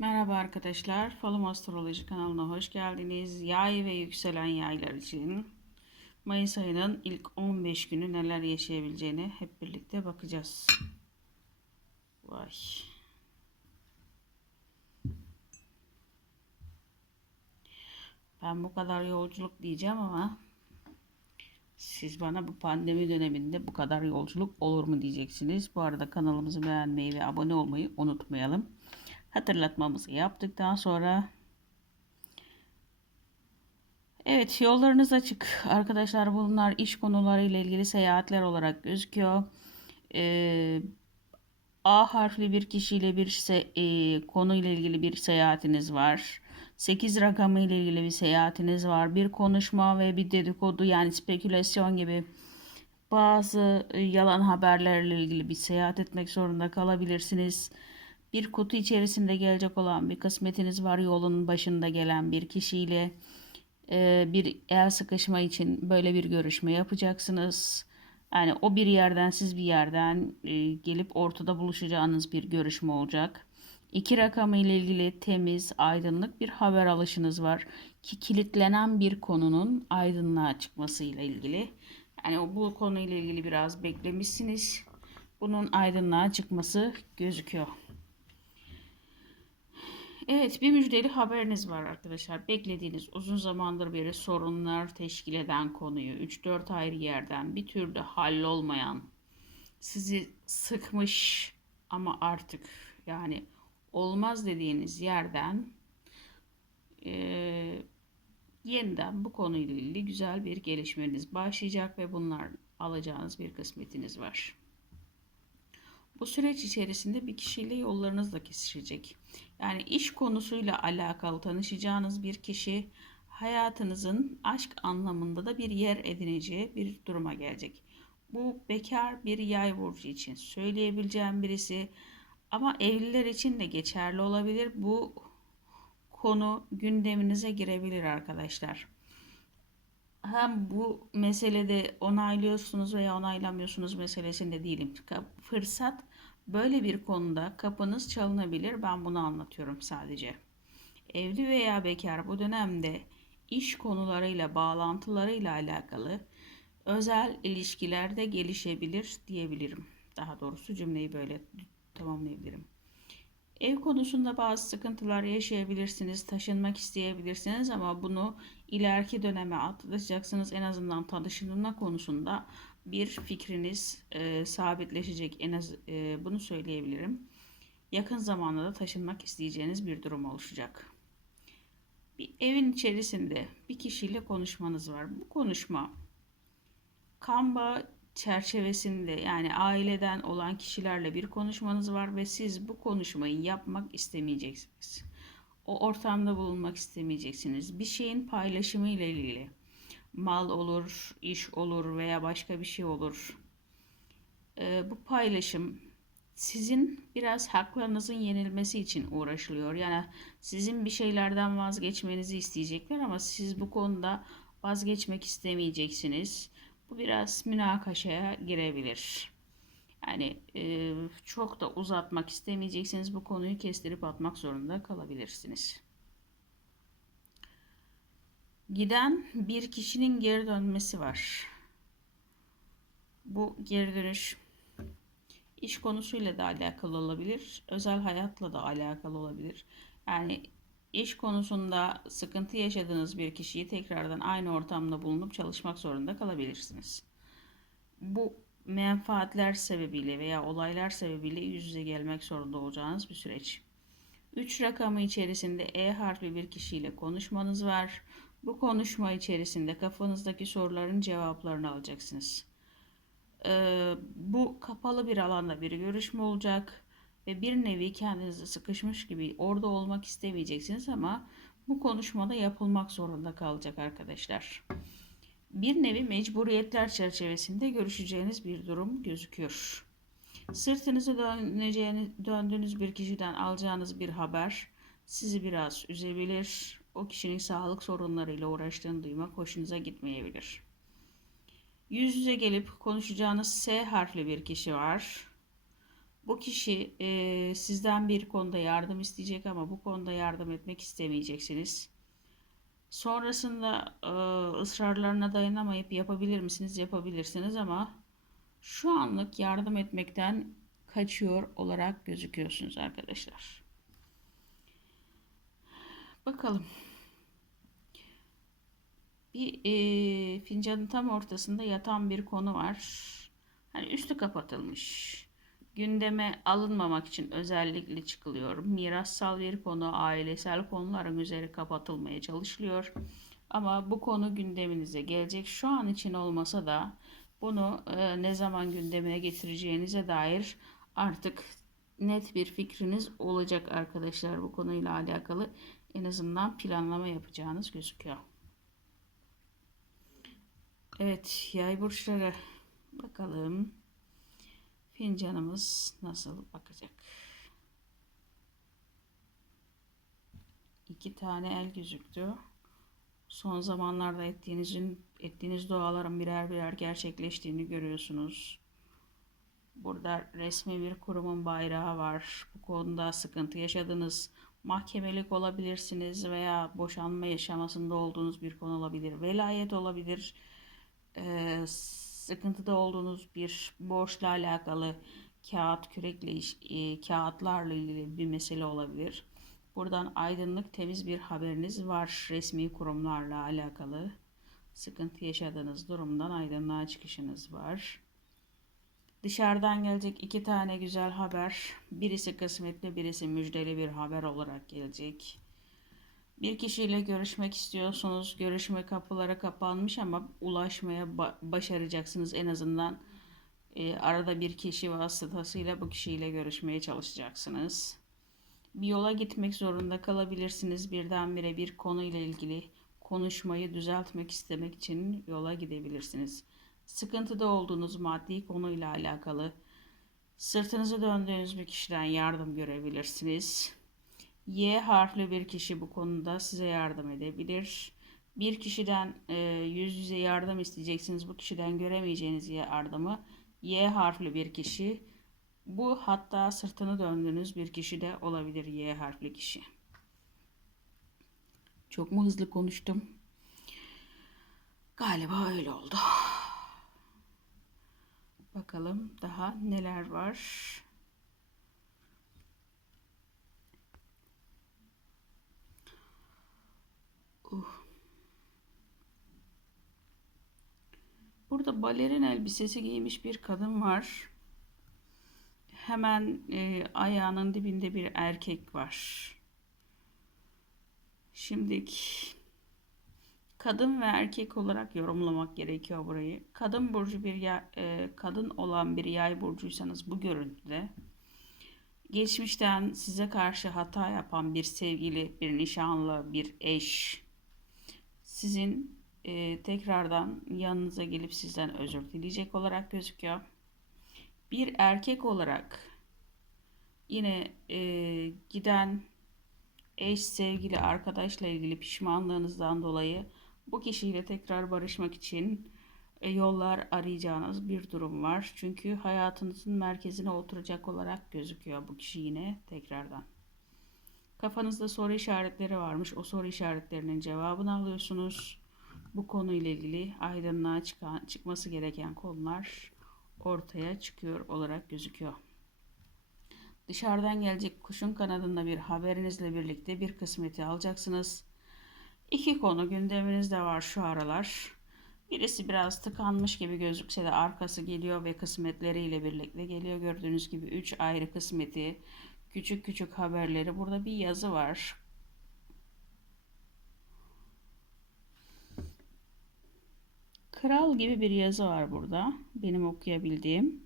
Merhaba arkadaşlar, Falım Astroloji kanalına hoş geldiniz. Yay ve yükselen yaylar için Mayıs ayının ilk 15 günü neler yaşayabileceğini hep birlikte bakacağız. Vay. Ben bu kadar yolculuk diyeceğim ama siz bana bu pandemi döneminde bu kadar yolculuk olur mu diyeceksiniz. Bu arada kanalımızı beğenmeyi ve abone olmayı unutmayalım. Hatırlatmamızı yaptıktan sonra Evet yollarınız açık arkadaşlar bunlar iş konuları ile ilgili seyahatler olarak gözüküyor. Ee, A harfli bir kişiyle bir se- e, konu ile ilgili bir seyahatiniz var. 8 rakamı ile ilgili bir seyahatiniz var. Bir konuşma ve bir dedikodu yani spekülasyon gibi bazı e, yalan haberlerle ilgili bir seyahat etmek zorunda kalabilirsiniz. Bir kutu içerisinde gelecek olan bir kısmetiniz var yolun başında gelen bir kişiyle e, bir el sıkışma için böyle bir görüşme yapacaksınız. Yani o bir yerden siz bir yerden e, gelip ortada buluşacağınız bir görüşme olacak. İki rakamı ile ilgili temiz, aydınlık bir haber alışınız var ki kilitlenen bir konunun aydınlığa çıkması ile ilgili. Yani bu konuyla ilgili biraz beklemişsiniz. Bunun aydınlığa çıkması gözüküyor. Evet bir müjdeli haberiniz var arkadaşlar. Beklediğiniz uzun zamandır beri sorunlar teşkil eden konuyu 3-4 ayrı yerden bir türlü hallolmayan sizi sıkmış ama artık yani olmaz dediğiniz yerden e, yeniden bu konuyla ilgili güzel bir gelişmeniz başlayacak ve bunlar alacağınız bir kısmetiniz var. Bu süreç içerisinde bir kişiyle yollarınız da kesişecek. Yani iş konusuyla alakalı tanışacağınız bir kişi hayatınızın aşk anlamında da bir yer edineceği bir duruma gelecek. Bu bekar bir yay burcu için söyleyebileceğim birisi ama evliler için de geçerli olabilir. Bu konu gündeminize girebilir arkadaşlar. Hem bu meselede onaylıyorsunuz veya onaylamıyorsunuz meselesinde değilim. Fırsat böyle bir konuda kapınız çalınabilir. Ben bunu anlatıyorum sadece. Evli veya bekar bu dönemde iş konularıyla, bağlantılarıyla alakalı özel ilişkilerde gelişebilir diyebilirim. Daha doğrusu cümleyi böyle tamamlayabilirim. Ev konusunda bazı sıkıntılar yaşayabilirsiniz, taşınmak isteyebilirsiniz ama bunu ileriki döneme atlatacaksınız. En azından tanışılma konusunda bir fikriniz e, sabitleşecek. En az e, bunu söyleyebilirim. Yakın zamanda da taşınmak isteyeceğiniz bir durum oluşacak. Bir evin içerisinde bir kişiyle konuşmanız var. Bu konuşma kan bağı çerçevesinde yani aileden olan kişilerle bir konuşmanız var ve siz bu konuşmayı yapmak istemeyeceksiniz. O ortamda bulunmak istemeyeceksiniz. Bir şeyin paylaşımı ile ilgili mal olur, iş olur veya başka bir şey olur. Ee, bu paylaşım sizin biraz haklarınızın yenilmesi için uğraşılıyor. Yani sizin bir şeylerden vazgeçmenizi isteyecekler ama siz bu konuda vazgeçmek istemeyeceksiniz. Bu biraz münakaşaya girebilir. Yani e, çok da uzatmak istemeyeceksiniz. Bu konuyu kestirip atmak zorunda kalabilirsiniz. Giden bir kişinin geri dönmesi var. Bu geri dönüş iş konusuyla da alakalı olabilir, özel hayatla da alakalı olabilir. Yani iş konusunda sıkıntı yaşadığınız bir kişiyi tekrardan aynı ortamda bulunup çalışmak zorunda kalabilirsiniz. Bu menfaatler sebebiyle veya olaylar sebebiyle yüz yüze gelmek zorunda olacağınız bir süreç. 3 rakamı içerisinde E harfli bir kişiyle konuşmanız var. Bu konuşma içerisinde kafanızdaki soruların cevaplarını alacaksınız. Ee, bu kapalı bir alanda bir görüşme olacak ve bir nevi kendinizi sıkışmış gibi orada olmak istemeyeceksiniz ama bu konuşmada yapılmak zorunda kalacak arkadaşlar. Bir nevi mecburiyetler çerçevesinde görüşeceğiniz bir durum gözüküyor. Sırtınızı döneceğiniz, döndüğünüz bir kişiden alacağınız bir haber sizi biraz üzebilir. O kişinin sağlık sorunlarıyla uğraştığını duymak hoşunuza gitmeyebilir. Yüz yüze gelip konuşacağınız S harfli bir kişi var. Bu kişi e, sizden bir konuda yardım isteyecek ama bu konuda yardım etmek istemeyeceksiniz. Sonrasında e, ısrarlarına dayanamayıp yapabilir misiniz? Yapabilirsiniz ama şu anlık yardım etmekten kaçıyor olarak gözüküyorsunuz arkadaşlar. Bakalım. Bir e, fincanın tam ortasında yatan bir konu var. Hani üstü kapatılmış. Gündeme alınmamak için özellikle çıkılıyor. Mirassal bir konu, ailesel konuların üzeri kapatılmaya çalışılıyor. Ama bu konu gündeminize gelecek. Şu an için olmasa da bunu e, ne zaman gündemine getireceğinize dair artık net bir fikriniz olacak arkadaşlar bu konuyla alakalı. En azından planlama yapacağınız gözüküyor. Evet, yay burçları bakalım. Fincanımız nasıl bakacak? İki tane el gözüktü. Son zamanlarda ettiğinizin ettiğiniz duaların birer birer gerçekleştiğini görüyorsunuz. Burada resmi bir kurumun bayrağı var. Bu konuda sıkıntı yaşadınız. Mahkemelik olabilirsiniz veya boşanma yaşamasında olduğunuz bir konu olabilir. Velayet olabilir. Ee, sıkıntıda olduğunuz bir borçla alakalı kağıt kürekle iş, e, kağıtlarla ilgili bir mesele olabilir. Buradan aydınlık temiz bir haberiniz var resmi kurumlarla alakalı. Sıkıntı yaşadığınız durumdan aydınlığa çıkışınız var. Dışarıdan gelecek iki tane güzel haber. Birisi kısmetli, birisi müjdeli bir haber olarak gelecek. Bir kişiyle görüşmek istiyorsunuz. Görüşme kapıları kapanmış ama ulaşmaya ba- başaracaksınız. En azından e, arada bir kişi vasıtasıyla bu kişiyle görüşmeye çalışacaksınız. Bir yola gitmek zorunda kalabilirsiniz. Birdenbire bir konuyla ilgili konuşmayı düzeltmek istemek için yola gidebilirsiniz. Sıkıntıda olduğunuz maddi konuyla alakalı sırtınızı döndüğünüz bir kişiden yardım görebilirsiniz. Y harfli bir kişi bu konuda size yardım edebilir. Bir kişiden e, yüz yüze yardım isteyeceksiniz. Bu kişiden göremeyeceğiniz yardımı Y harfli bir kişi. Bu hatta sırtını döndüğünüz bir kişi de olabilir Y harfli kişi. Çok mu hızlı konuştum? Galiba öyle oldu. Bakalım daha neler var. Uh. Burada balerin elbisesi giymiş bir kadın var. Hemen e, ayağının dibinde bir erkek var. Şimdiki kadın ve erkek olarak yorumlamak gerekiyor burayı. Kadın burcu bir ya, e, kadın olan bir yay burcuysanız bu görüntüde geçmişten size karşı hata yapan bir sevgili, bir nişanlı, bir eş sizin e, tekrardan yanınıza gelip sizden özür dileyecek olarak gözüküyor. Bir erkek olarak yine e, giden eş, sevgili, arkadaşla ilgili pişmanlığınızdan dolayı bu kişiyle tekrar barışmak için e, yollar arayacağınız bir durum var. Çünkü hayatınızın merkezine oturacak olarak gözüküyor bu kişi yine tekrardan. Kafanızda soru işaretleri varmış. O soru işaretlerinin cevabını alıyorsunuz. Bu konuyla ilgili aydınlığa çıkan, çıkması gereken konular ortaya çıkıyor olarak gözüküyor. Dışarıdan gelecek kuşun kanadında bir haberinizle birlikte bir kısmeti alacaksınız. İki konu gündeminizde var şu aralar. Birisi biraz tıkanmış gibi gözükse de arkası geliyor ve kısmetleriyle birlikte geliyor. Gördüğünüz gibi üç ayrı kısmeti, küçük küçük haberleri. Burada bir yazı var. Kral gibi bir yazı var burada. Benim okuyabildiğim.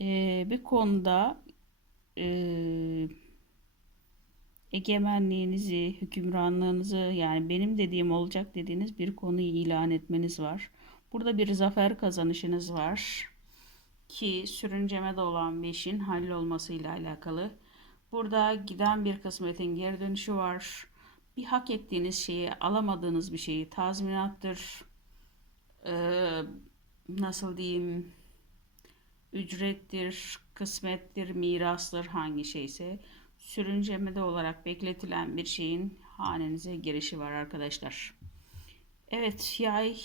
Ee, bir konuda e, egemenliğinizi, hükümranlığınızı yani benim dediğim olacak dediğiniz bir konuyu ilan etmeniz var. Burada bir zafer kazanışınız var ki sürüncemede olan bir işin hallolmasıyla alakalı. Burada giden bir kısmetin geri dönüşü var. Bir hak ettiğiniz şeyi, alamadığınız bir şeyi tazminattır. Ee, nasıl diyeyim? ücrettir, kısmettir, mirastır hangi şeyse sürüncemede olarak bekletilen bir şeyin hanenize girişi var arkadaşlar. Evet yay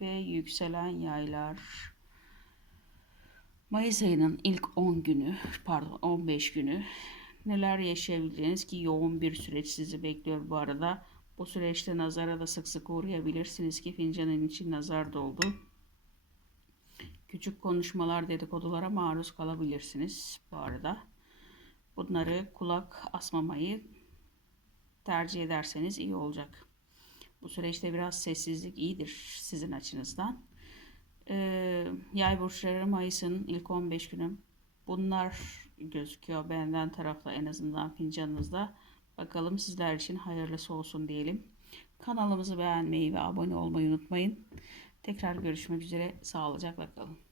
ve yükselen yaylar Mayıs ayının ilk 10 günü pardon 15 günü neler yaşayabileceğiniz ki yoğun bir süreç sizi bekliyor bu arada. Bu süreçte nazara da sık sık uğrayabilirsiniz ki fincanın için nazar doldu. Küçük konuşmalar, dedikodulara maruz kalabilirsiniz bu arada. Bunları kulak asmamayı tercih ederseniz iyi olacak. Bu süreçte biraz sessizlik iyidir sizin açınızdan. Ee, yay burçları Mayıs'ın ilk 15 günü. Bunlar gözüküyor benden tarafta en azından fincanınızda. Bakalım sizler için hayırlısı olsun diyelim. Kanalımızı beğenmeyi ve abone olmayı unutmayın. Tekrar görüşmek üzere. Sağlıcakla kalın.